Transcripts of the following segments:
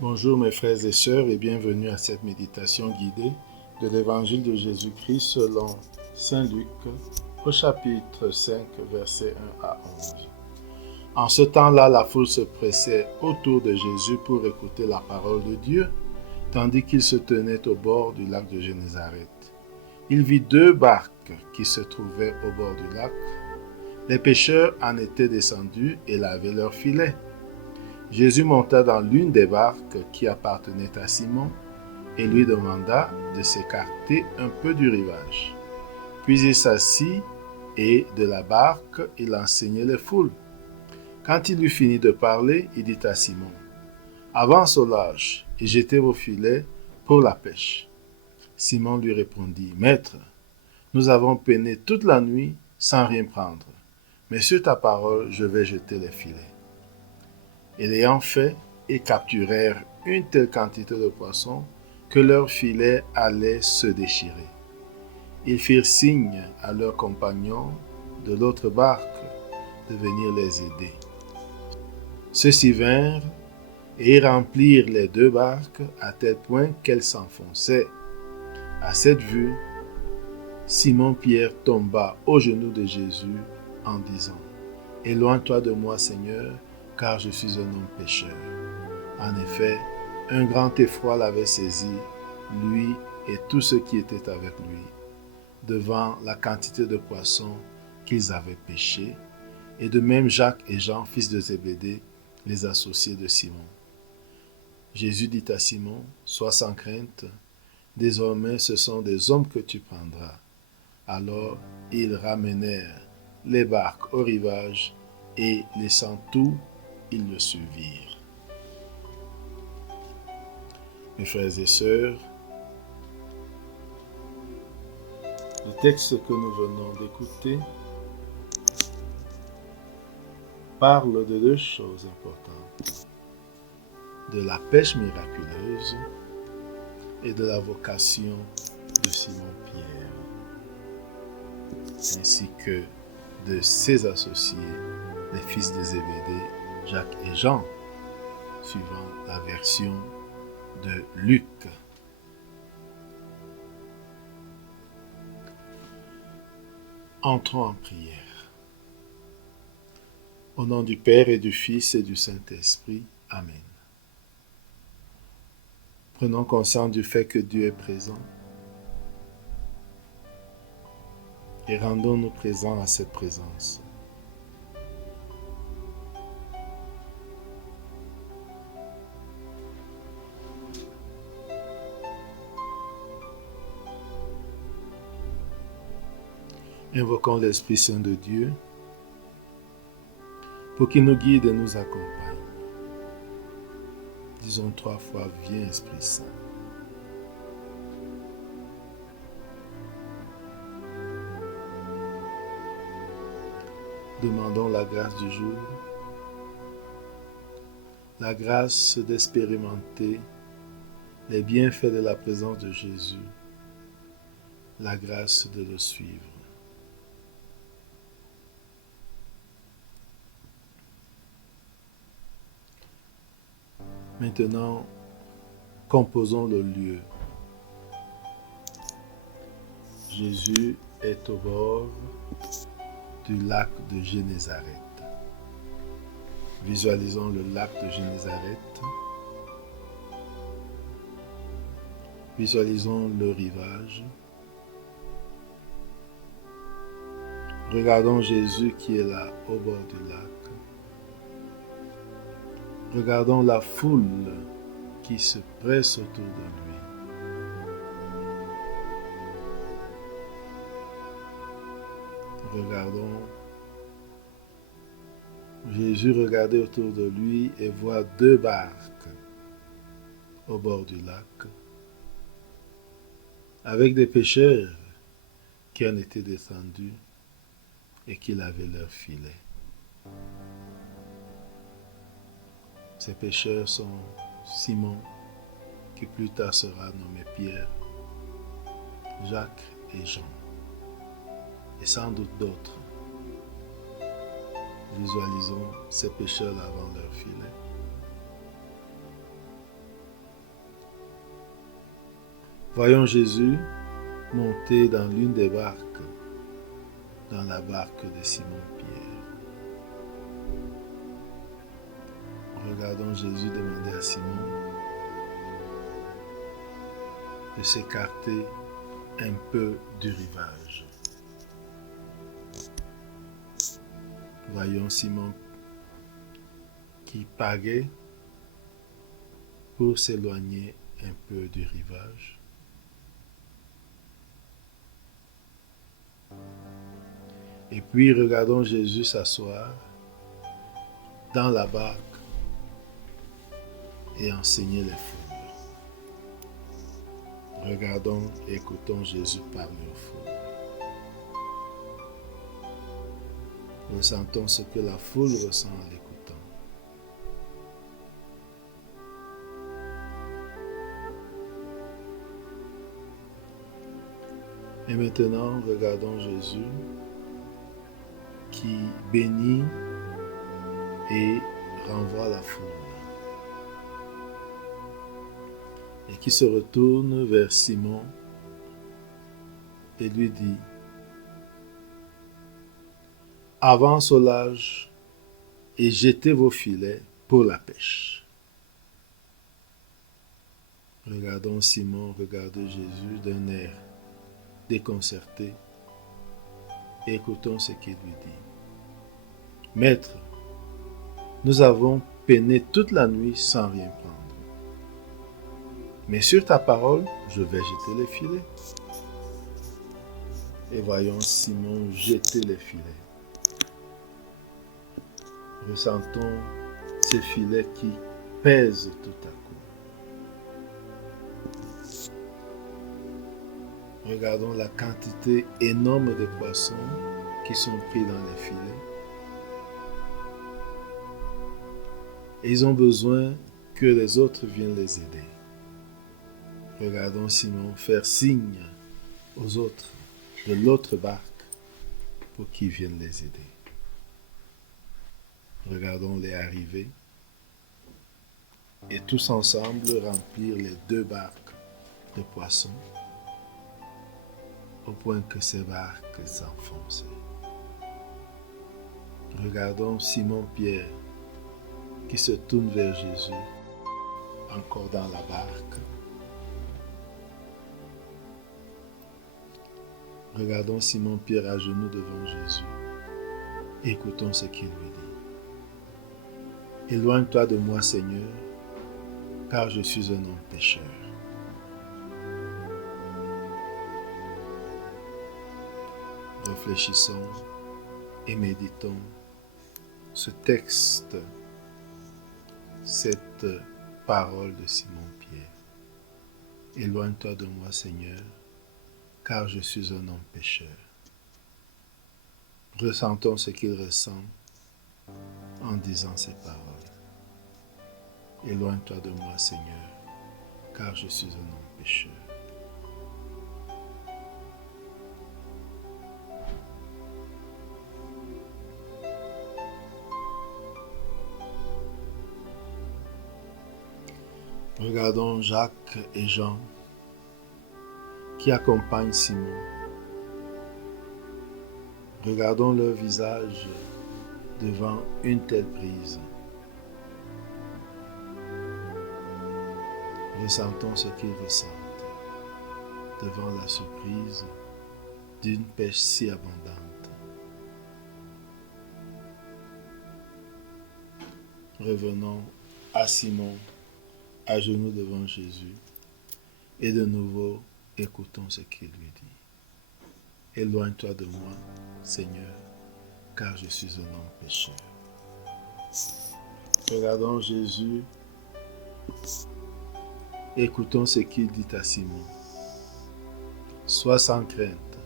Bonjour mes frères et sœurs et bienvenue à cette méditation guidée de l'Évangile de Jésus-Christ selon Saint Luc au chapitre 5 versets 1 à 11. En ce temps-là, la foule se pressait autour de Jésus pour écouter la parole de Dieu, tandis qu'il se tenait au bord du lac de Génézareth. Il vit deux barques qui se trouvaient au bord du lac. Les pêcheurs en étaient descendus et lavaient leurs filets. Jésus monta dans l'une des barques qui appartenait à Simon et lui demanda de s'écarter un peu du rivage. Puis il s'assit et de la barque, il enseignait les foules. Quand il eut fini de parler, il dit à Simon, « Avance au large et jetez vos filets pour la pêche. » Simon lui répondit, « Maître, nous avons peiné toute la nuit sans rien prendre, mais sur ta parole, je vais jeter les filets. » Et l'ayant fait, ils capturèrent une telle quantité de poissons que leurs filets allaient se déchirer. Ils firent signe à leurs compagnons de l'autre barque de venir les aider. Ceux-ci vinrent et remplirent les deux barques à tel point qu'elles s'enfonçaient. À cette vue, Simon-Pierre tomba aux genoux de Jésus en disant, « Éloigne-toi de moi, Seigneur, car je suis un homme pécheur. » En effet, un grand effroi l'avait saisi, lui et tous ceux qui étaient avec lui, devant la quantité de poissons qu'ils avaient pêchés, et de même Jacques et Jean, fils de Zébédée, les associés de Simon. Jésus dit à Simon, « Sois sans crainte, désormais ce sont des hommes que tu prendras. » Alors ils ramenèrent les barques au rivage, et laissant tout, ils le suivirent. Mes frères et sœurs, le texte que nous venons d'écouter parle de deux choses importantes, de la pêche miraculeuse et de la vocation de Simon-Pierre, ainsi que de ses associés, les fils de Zébédée, Jacques et Jean, suivant la version de Luc. Entrons en prière. Au nom du Père et du Fils et du Saint-Esprit. Amen. Prenons conscience du fait que Dieu est présent et rendons-nous présents à cette présence. Invoquons l'Esprit Saint de Dieu pour qu'il nous guide et nous accompagne. Disons 3 fois, viens Esprit Saint. Demandons la grâce du jour, la grâce d'expérimenter les bienfaits de la présence de Jésus, la grâce de le suivre. Maintenant, composons le lieu. Jésus est au bord du lac de Génézareth. Visualisons le lac de Génézareth. Visualisons le rivage. Regardons Jésus qui est là au bord du lac. Regardons la foule qui se presse autour de lui. Regardons Jésus regarder autour de lui et voir deux barques au bord du lac avec des pêcheurs qui en étaient descendus et qui lavaient leurs filets. Ces pêcheurs sont Simon, qui plus tard sera nommé Pierre, Jacques et Jean, et sans doute d'autres. Visualisons ces pêcheurs lavant leurs filets. Voyons Jésus monter dans l'une des barques, dans la barque de Simon-Pierre. Regardons Jésus demander à Simon de s'écarter un peu du rivage. Voyons Simon qui pagaie pour s'éloigner un peu du rivage. Et puis regardons Jésus s'asseoir dans la barque et enseigner les foules. Regardons et écoutons Jésus parler aux foules. Ressentons ce que la foule ressent en l'écoutant. Et maintenant, regardons Jésus qui bénit et renvoie la foule. Et qui se retourne vers Simon et lui dit: avance au large et jetez vos filets pour la pêche. Regardons Simon regarder Jésus d'un air déconcerté et écoutons ce qu'il lui dit. Maître, nous avons peiné toute la nuit sans rien prendre. Mais sur ta parole, je vais jeter les filets. Et voyons Simon jeter les filets. Ressentons ces filets qui pèsent tout à coup. Regardons la quantité énorme de poissons qui sont pris dans les filets. Et ils ont besoin que les autres viennent les aider. Regardons Simon faire signe aux autres de l'autre barque pour qu'ils viennent les aider. Regardons-les arriver et tous ensemble remplir les 2 barques de poissons au point que ces barques s'enfoncent. Regardons Simon-Pierre qui se tourne vers Jésus, encore dans la barque. Regardons Simon-Pierre à genoux devant Jésus. Écoutons ce qu'il lui dit. Éloigne-toi de moi, Seigneur, car je suis un homme pécheur. Réfléchissons et méditons ce texte, cette parole de Simon-Pierre. Éloigne-toi de moi, Seigneur, car je suis un homme pécheur. Ressentons ce qu'il ressent en disant ces paroles. Éloigne-toi de moi, Seigneur, car je suis un homme pécheur. Regardons Jacques et Jean qui accompagnent Simon. Regardons leur visage devant une telle prise. Ressentons ce qu'ils ressentent devant la surprise d'une pêche si abondante. Revenons à Simon, à genoux devant Jésus, et de nouveau écoutons ce qu'il lui dit. Éloigne-toi de moi, Seigneur, car je suis un homme pécheur. Regardons Jésus, écoutons ce qu'il dit à Simon. Sois sans crainte,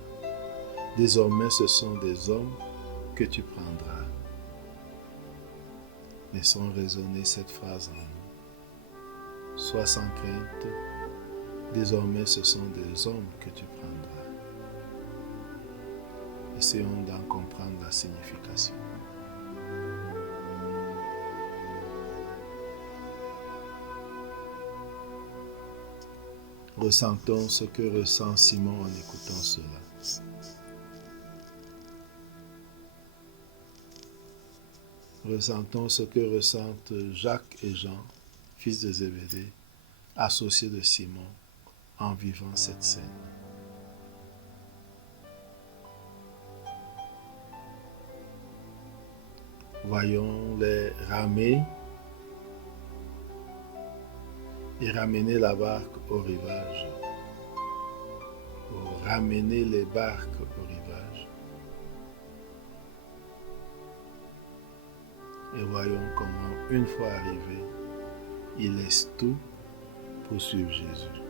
désormais ce sont des hommes que tu prendras. Laissons résonner cette phrase en nous. Sois sans crainte, désormais ce sont des hommes que tu prendras. Essayons d'en comprendre la signification. Ressentons ce que ressent Simon en écoutant cela. Ressentons ce que ressentent Jacques et Jean, fils de Zébédée, associés de Simon, en vivant cette scène. Voyons-les ramer et ramener la barque au rivage. Ou ramener les barques au rivage. Et voyons comment, une fois arrivé, ils laissent tout pour suivre Jésus.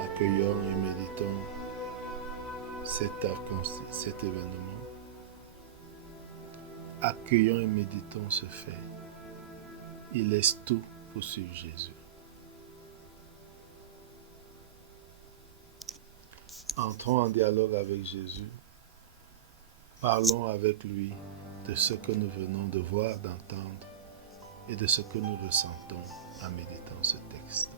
Accueillons et méditons cet événement. Accueillons et méditons ce fait. Ils laissent tout pour suivre Jésus. Entrons en dialogue avec Jésus. Parlons avec lui de ce que nous venons de voir, d'entendre et de ce que nous ressentons en méditant ce texte.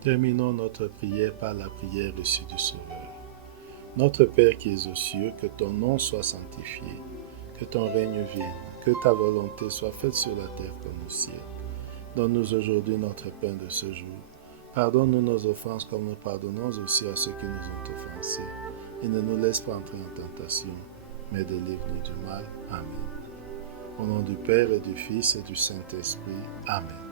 Terminons notre prière par la prière reçue du Sauveur. Notre Père qui es aux cieux, que ton nom soit sanctifié, que ton règne vienne, que ta volonté soit faite sur la terre comme au ciel. Donne-nous aujourd'hui notre pain de ce jour. Pardonne-nous nos offenses comme nous pardonnons aussi à ceux qui nous ont offensés. Et ne nous laisse pas entrer en tentation, mais délivre-nous du mal. Amen. Au nom du Père et du Fils et du Saint-Esprit. Amen.